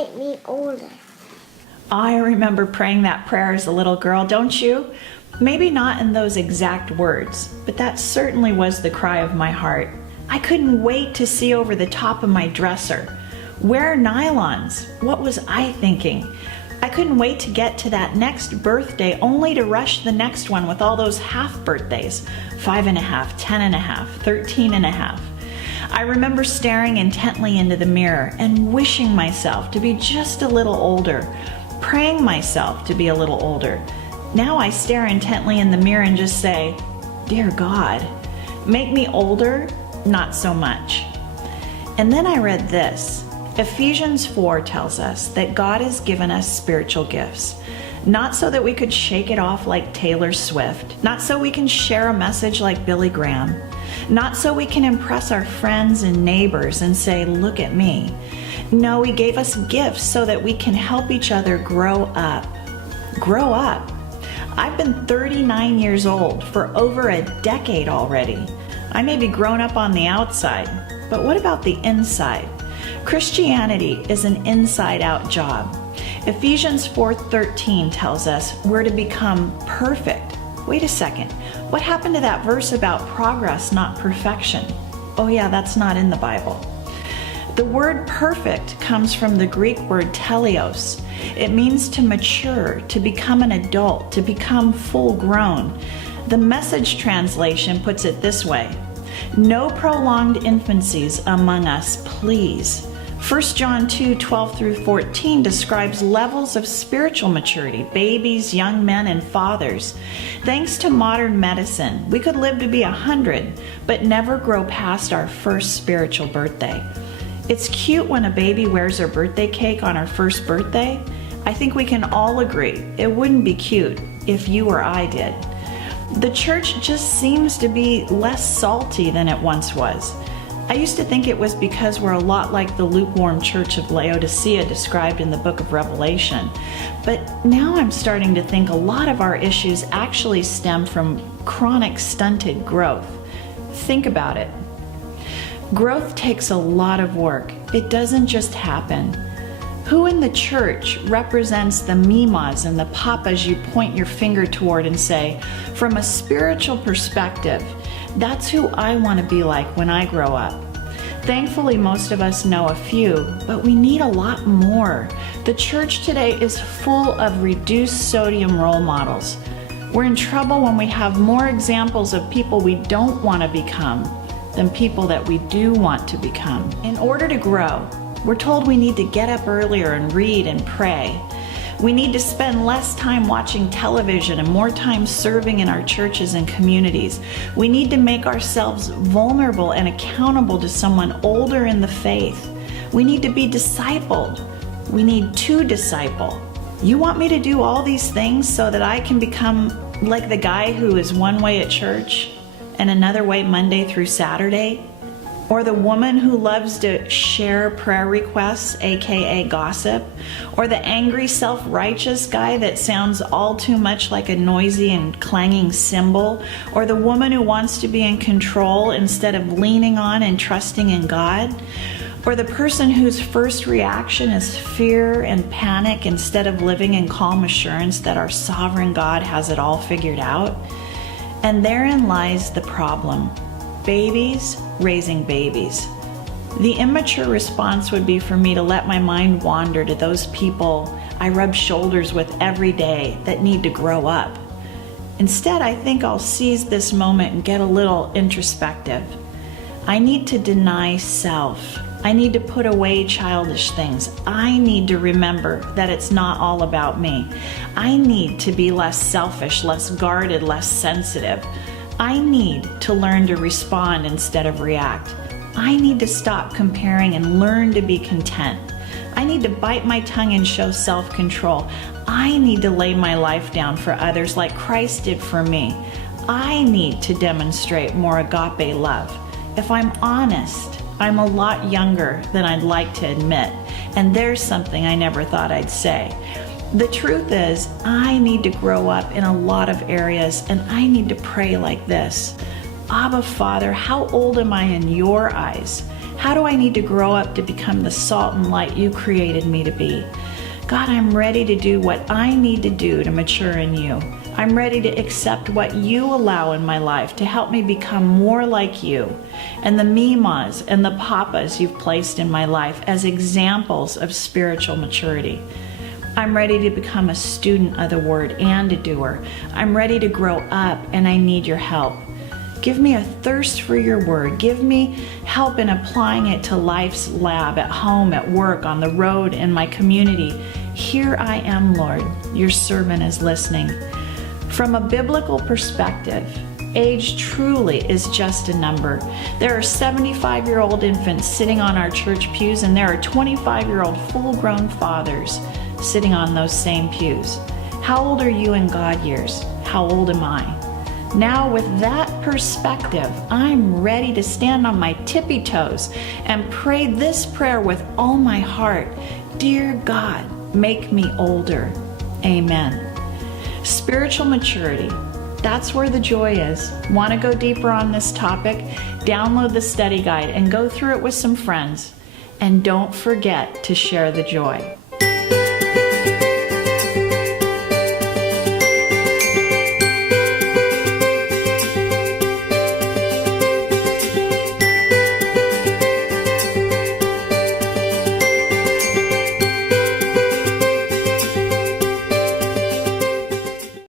make me older. I remember praying that prayer as a little girl, don't you? Maybe not in those exact words, but that certainly was the cry of my heart. I couldn't wait to see over the top of my dresser. Wear nylons. What was I thinking? I couldn't wait to get to that next birthday only to rush the next one with all those half birthdays. 5.5, 10.5, 13.5. I remember staring intently into the mirror and wishing myself to be just a little older, praying myself to be a little older. Now I stare intently in the mirror and just say, "Dear God, make me older, not so much." And then I read this. Ephesians 4 tells us that God has given us spiritual gifts, not so that we could shake it off like Taylor Swift, not so we can share a message like Billy Graham, not so we can impress our friends and neighbors and say, "Look at me." No, He gave us gifts so that we can help each other grow up. Grow up. I've been 39 years old for over a decade already. I may be grown up on the outside, but what about the inside? Christianity is an inside-out job. Ephesians 4:13 tells us we're to become perfect. Wait a second. What happened to that verse about progress, not perfection? Oh yeah, that's not in the Bible. The word perfect comes from the Greek word teleos. It means to mature, to become an adult, to become full grown. The Message translation puts it this way: "No prolonged infancies among us, please." 1 John 2:12 through 14 describes levels of spiritual maturity, babies, young men, and fathers. Thanks to modern medicine, we could live to be 100, but never grow past our first spiritual birthday. It's cute when a baby wears her birthday cake on her first birthday. I think we can all agree it wouldn't be cute if you or I did. The church just seems to be less salty than it once was. I used to think it was because we're a lot like the lukewarm church of Laodicea described in the book of Revelation. But now I'm starting to think a lot of our issues actually stem from chronic stunted growth. Think about it. Growth takes a lot of work. It doesn't just happen. Who in the church represents the mimas and the papas you point your finger toward and say, "From a spiritual perspective, that's who I want to be like when I grow up"? Thankfully, most of us know a few, but we need a lot more. The church today is full of reduced sodium role models. We're in trouble when we have more examples of people we don't want to become than people that we do want to become. In order to grow, we're told we need to get up earlier and read and pray. We need to spend less time watching television and more time serving in our churches and communities. We need to make ourselves vulnerable and accountable to someone older in the faith. We need to be discipled. We need to disciple. You want me to do all these things so that I can become like the guy who is one way at church and another way Monday through Saturday? Or the woman who loves to share prayer requests, aka gossip? Or the angry, self-righteous guy that sounds all too much like a noisy and clanging cymbal? Or the woman who wants to be in control instead of leaning on and trusting in God? Or the person whose first reaction is fear and panic instead of living in calm assurance that our sovereign God has it all figured out? And therein lies the problem. Babies raising babies. The immature response would be for me to let my mind wander to those people I rub shoulders with every day that need to grow up. Instead, I think I'll seize this moment and get a little introspective. I need to deny self. I need to put away childish things. I need to remember that it's not all about me. I need to be less selfish, less guarded, less sensitive. I need to learn to respond instead of react. I need to stop comparing and learn to be content. I need to bite my tongue and show self-control. I need to lay my life down for others like Christ did for me. I need to demonstrate more agape love. If I'm honest, I'm a lot younger than I'd like to admit, and there's something I never thought I'd say. The truth is, I need to grow up in a lot of areas, and I need to pray like this. Abba, Father, how old am I in your eyes? How do I need to grow up to become the salt and light you created me to be? God, I'm ready to do what I need to do to mature in you. I'm ready to accept what you allow in my life to help me become more like you and the Mimas and the Papas you've placed in my life as examples of spiritual maturity. I'm ready to become a student of the word and a doer. I'm ready to grow up and I need your help. Give me a thirst for your word. Give me help in applying it to life's lab, at home, at work, on the road, in my community. Here I am, Lord. Your servant is listening. From a biblical perspective, age truly is just a number. There are 75-year-old infants sitting on our church pews, and there are 25-year-old full-grown fathers sitting on those same pews. How old are you in God years? How old am I? Now, with that perspective, I'm ready to stand on my tippy toes and pray this prayer with all my heart. Dear God, make me older. Amen. Spiritual maturity. That's where the joy is. Want to go deeper on this topic? Download the study guide and go through it with some friends. And don't forget to share the joy.